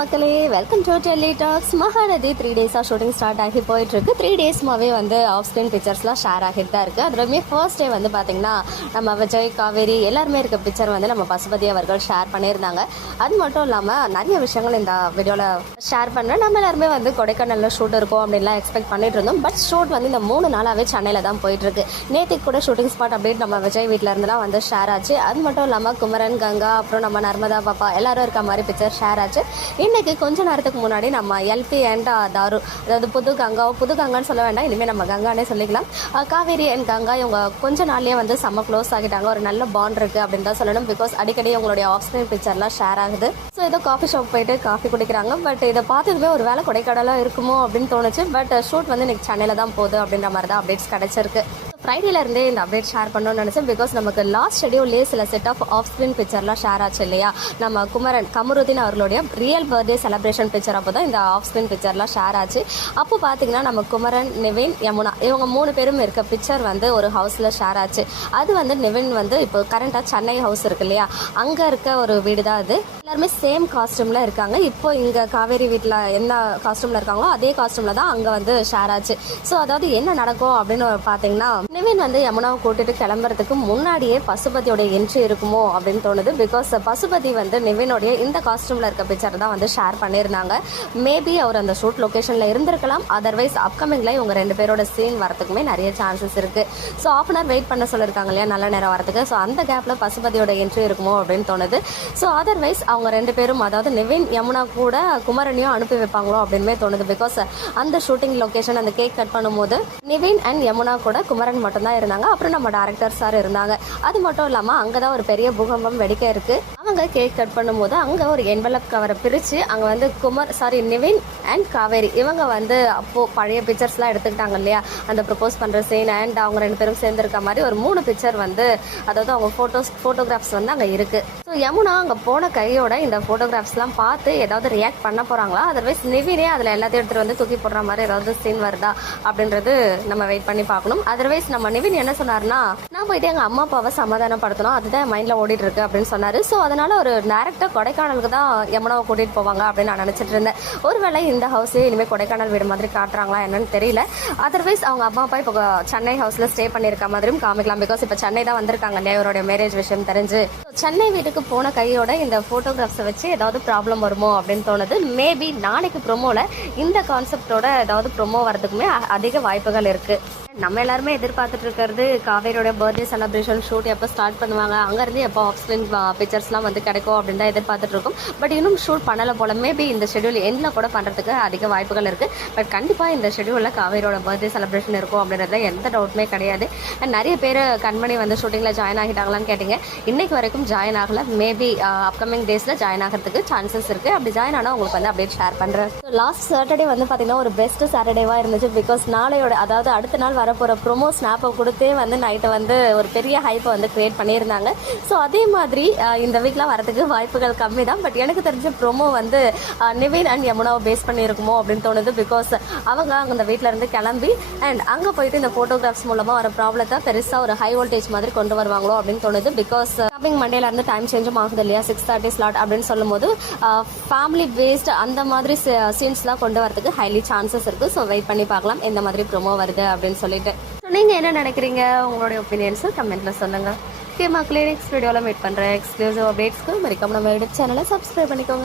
மக்களே, welcome to Delhi talks. Mahanadi 3 டேஸாக shooting start ஆகி போயிட்டுருக்கு. 3 டேஸ்மாவே வந்து ஆஃப் ஸ்க்ரீன் பிக்சர்ஸ்லாம் ஷேர் ஆகிட்டு தான் இருக்குது. அதுலேயுமே ஃபர்ஸ்ட் டே வந்து பார்த்திங்கன்னா நம்ம விஜய், காவேரி எல்லாருமே இருக்க பிக்சர் வந்து நம்ம பசுபதி அவர்கள் ஷேர் பண்ணியிருந்தாங்க. அது மட்டும் இல்லாமல் நிறைய விஷயங்கள் இந்த வீடியோவில் ஷேர் பண்ணுறேன். நம்ம எல்லாருமே வந்து கொடைக்கானலில் ஷூட் இருக்கும் அப்படின்லாம் எக்ஸ்பெக்ட் பண்ணிட்டு இருந்தோம். பட் ஷூட் வந்து இந்த 3 நாளாகவே சென்னையில் தான் போயிட்டுருக்கு. நேற்றுக்கு கூட ஷூட்டிங் ஸ்பாட் அப்டேட் நம்ம விஜய் வீட்டில் இருந்துலாம் வந்து ஷேர் ஆச்சு. அது மட்டும் இல்லாமல் குமரன், கங்கா, அப்புறம் நம்ம நர்மதா பாப்பா எல்லாரும் இருக்க மாதிரி பிக்சர் ஷேர் ஆச்சு. இன்னைக்கு கொஞ்ச நேரத்துக்கு முன்னாடி நம்ம எல்பி அண்ட் தாரு, அதாவது புது கங்கான்னு சொல்ல வேண்டாம், இனிமேல் நம்ம கங்கானே சொல்லிக்கலாம். காவேரி அண்ட் கங்கா இவங்க கொஞ்ச நாள்லேயே வந்து செம்ம க்ளோஸ் ஆகிட்டாங்க. ஒரு நல்ல பாண்ட் இருக்குது அப்படின்னு தான் சொல்லணும். பிகாஸ் அடிக்கடி உங்களுடைய ஆஃப் ஸ்க்ரீன் பிக்சர்லாம் ஷேர் ஆகுது. ஸோ ஏதோ காஃபி ஷாப் போயிட்டு காஃபி குடிக்கிறாங்க. பட் இதை பார்த்ததுமே ஒரு வேளை கொடைக்கானலாக இருக்குமோ அப்படின்னு தோணுச்சு. பட் ஷூட் வந்து இன்னைக்கு சென்னையில் தான் போகுது அப்படின்ற மாதிரி தான் அப்டேட்ஸ் கிடச்சிருக்கு. ஃப்ரைடேலேருந்தே இந்த அப்டேட் ஷேர் பண்ணணும்னு நினச்சேன். பிகாஸ் நமக்கு லாஸ்ட் ஷெடியூல்லே சில செட் ஆஃப் ஸ்க்ரீன் பிக்சர்லாம் ஷேர் ஆச்சு இல்லையா. நம்ம கமருதீன் அவர்களுடைய ரியல் பர்த்டே செலிப்ரேஷன் பிக்சர் அப்போ தான் இந்த ஆஃப் ஸ்க்ரீன் பிக்சர்லாம் ஷேர் ஆச்சு. அப்போ பார்த்தீங்கன்னா நம்ம குமரன், நிவின், யமுனா இவங்க 3 பேரும் இருக்க பிக்சர் வந்து ஒரு ஹவுஸில் ஷேர் ஆச்சு. அது வந்து நிவின் வந்து இப்போ கரண்ட்டாக சென்னை ஹவுஸ் இருக்கு இல்லையா, அங்கே இருக்க ஒரு வீடு தான் அது. எல்லாருமே சேம் காஸ்டியூமில் இருக்காங்க. இப்போ இங்கே காவேரி வீட்டில் என்ன காஸ்டியூமில் இருக்காங்களோ அதே காஸ்டியூமில் தான் அங்கே வந்து ஷேர் ஆச்சு. ஸோ அதாவது என்ன நடக்கும் அப்படின்னு பார்த்தீங்கன்னா, நிவின் வந்து யமுனாவை கூட்டிட்டு கிளம்புறதுக்கு முன்னாடியே பசுபதியோட என்ட்ரி இருக்குமோ அப்படின்னு தோணுது. பிகாஸ் பசுபதி வந்து நிவினோடைய இந்த காஸ்டியூமில் இருக்க பிக்சர் தான் வந்து ஷேர் பண்ணியிருந்தாங்க. மேபி அவர் அந்த ஷூட் லொக்கேஷனில் இருந்திருக்கலாம். அதர்வைஸ் அப்கமிங்கில் இவங்க 2 பேரோட சீன் வரதுக்குமே நிறைய சான்சஸ் இருக்குது. ஸோ ½ hour வெயிட் பண்ண சொல்லியிருக்காங்க இல்லையா நல்ல நேரம் வரதுக்கு. ஸோ அந்த கேப்பில் பசுபதியோட என்ட்ரி இருக்குமோ அப்படின்னு தோணுது. ஸோ அதர்வைஸ் அவங்க 2 பேரும், அதாவது நிவின், யமுனா கூட குமரனையும் அனுப்பி வைப்பாங்களோ அப்படின்மே தோணுது. பிகாஸ் அந்த ஷூட்டிங் லொக்கேஷன் அந்த கேக் கட் பண்ணும்போது நிவின் அண்ட் யமுனா கூட குமரன் மட்டும்தான் இருந்தாங்க. அப்புறம் நம்ம டேரக்டர் சார் இருந்தாங்க. அது மட்டும் இல்லாமல் அங்கே தான் ஒரு பெரிய பூகம்பம் வெடிக்க இருக்கு. அவங்க கேக் கட் பண்ணும்போது அங்கே ஒரு என்வலப் கவரை பிரித்து அங்கே வந்து நிவின் அண்ட் காவேரி இவங்க வந்து அப்போது பழைய பிக்சர்ஸ்லாம் எடுத்துக்கிட்டாங்க இல்லையா, அந்த ப்ரப்போஸ் பண்ணுற சீன் அண்ட் அவங்க 2 பேரும் சேர்ந்துருக்க மாதிரி ஒரு 3 பிக்சர் வந்து, அதாவது அவங்க ஃபோட்டோகிராஃப்ஸ் வந்து அங்கே இருக்குது. ஸோ யமுனா அங்கே போன கையோட இந்த ஃபோட்டோகிராஃப்ஸ்லாம் பார்த்து ஏதாவது ரியாக்ட் பண்ண போகிறாங்களா, அதர்வைஸ் நிவினே அதில் எல்லாத்தையும் எடுத்துகிட்டு வந்து தூக்கி போடுற மாதிரி ஏதாவது சீன் வருதா அப்படின்றது நம்ம வெயிட் பண்ணி பார்க்கணும். அதர்வைஸ் நம்ம நிவின் என்ன சொன்னார்னா, நான் போயிட்டு எங்கள் அம்மா அப்பாவை சமாதானப்படுத்தணும், அதுதான் என் மைண்டில் ஓடிட்டு இருக்கு அப்படின்னு சொன்னார். ஸோ அதனால் ஒரு டேரக்டாக கொடைக்கானலுக்கு தான் யமுனாவை கூட்டிகிட்டு போவாங்க அப்படின்னு நான் நினச்சிட்டு இருந்தேன். ஒருவேளை இந்த ஹவுஸே இனிமேல் கொடைக்கானல் வீடு மாதிரி காட்டுறாங்களா என்னன்னு தெரியல. அதர்வைஸ் அவங்க அம்மா அப்பா இப்போ சென்னை ஹவுஸில் ஸ்டே பண்ணியிருக்க மாதிரியும் காமிக்கலாம். பிகாஸ் இப்போ சென்னை தான் வந்திருக்காங்க இல்லையா, இவருடைய மேரேஜ் விஷயம் தெரிஞ்சு. சென்னை வீட்டுக்கு போன கையோட இந்த ஃபோட்டோகிராஃப்ஸை வச்சு ஏதாவது ப்ராப்ளம் வருமோ அப்படின்னு தோணுது. மேபி நாளைக்கு ப்ரொமோவில் இந்த கான்செப்டோட ஏதாவது ப்ரொமோ வரதுக்குமே அதிக வாய்ப்புகள் இருக்குது. நம்ம எல்லாருமே எதிர்பார்த்துட்டு இருக்கிறது காவேரியோட பர்த்டே செலிப்ரேஷன் ஷூட் எப்போ ஸ்டார்ட் பண்ணுவாங்க, அங்கேருந்து எப்போ ஆஃப் ஸ்க்ரீன் பிக்சர்ஸ்லாம் வந்து கிடைக்கும் அப்படின்னு தான் எதிர்பார்த்துட்டு இருக்கோம். பட் இன்னும் ஷூட் பண்ணலை போல. மேபி இந்த ஷெடியூல் எண்டில் கூட பண்ணுறதுக்கு அதிக வாய்ப்புகள் இருக்குது. பட் கண்டிப்பாக இந்த ஷெடியூலில் காவேரியோட பர்த்டே செலிப்ரேஷன் இருக்கும் அப்படின்றதுல எந்த டவுட்டுமே கிடையாது. அண்ட் நிறைய பேர் கண்மணி வந்து ஷூட்டிங்கில் ஜாயின் ஆகிட்டாங்களான்னு கேட்டிங்க. இன்றைக்கு வரைக்கும் ஜாயின் ஆகலை. மேபி அப்கமிங் டேஸில் ஜாயின் ஆகிறதுக்கு சான்சஸ் இருக்குது. அப்படி ஜாயின் ஆனால் உங்களுக்கு வந்து அப்டேட் ஷேர் பண்ணுறேன். ஸோ லாஸ்ட் சாட்டர்டே வந்து பார்த்திங்கன்னா ஒரு பெஸ்ட் சாட்டர்டேவாக இருந்துச்சு. பிகாஸ் நாளையோட, அதாவது அடுத்த நாள் வரப்போகிற ப்ரொமோ ஸ்னாப்பை கொடுத்தே வந்து நைட்டை வந்து ஒரு பெரிய ஹைப்பை வந்து க்ரியேட் பண்ணியிருந்தாங்க. ஸோ அதே மாதிரி இந்த வீக்லாம் வரதுக்கு வாய்ப்புகள் கம்மி தான். பட் எனக்கு தெரிஞ்ச ப்ரொமோ வந்து நிவின் அண்ட் யமுனாவை பேஸ் பண்ணியிருக்குமோ அப்படின்னு தோணுது. பிகாஸ் அவங்க அங்கே அந்த வீட்டில் இருந்து கிளம்பி அண்ட் அங்கே போயிட்டு இந்த ஃபோட்டோகிராஃப்ஸ் மூலமாக வர ப்ராப்ளத்தை பெருசாக ஒரு ஹை வோல்டேஜ் மாதிரி கொண்டு வருவாங்களோ அப்படின்னு தோணுது. பிகாஸ் கமிங் மண்டேலேருந்து டைம் சேஞ்சும் ஆகுது இல்லையா, 6:30 ஸ்லாட் அப்படின்னு சொல்லும் போது ஃபேமிலி பேஸ்ட் அந்த மாதிரி சீன்ஸ்லாம் கொண்டு வரதுக்கு ஹைலி சான்சஸ் இருக்குது. ஸோ வெயிட் பண்ணி பார்க்கலாம் எந்த மாதிரி ப்ரொமோ வருது அப்படின்னு சொல்லிட்டு. நீங்கள் என்ன நினைக்கிறீங்க, உங்களுடைய ஒப்பீனியன்ஸை கமெண்ட்டில் சொல்லுங்கள். ஓகே மக்களே, நெக்ஸ்ட் வீடியோவில் மீட் பண்ணுறேன். எக்ஸ்க்ளூசிவ் அப்டேட்ஸ்க்கு மறக்காம நம்ம யூடியூப் சேனலை சப்ஸ்கிரைப் பண்ணிக்கோங்க.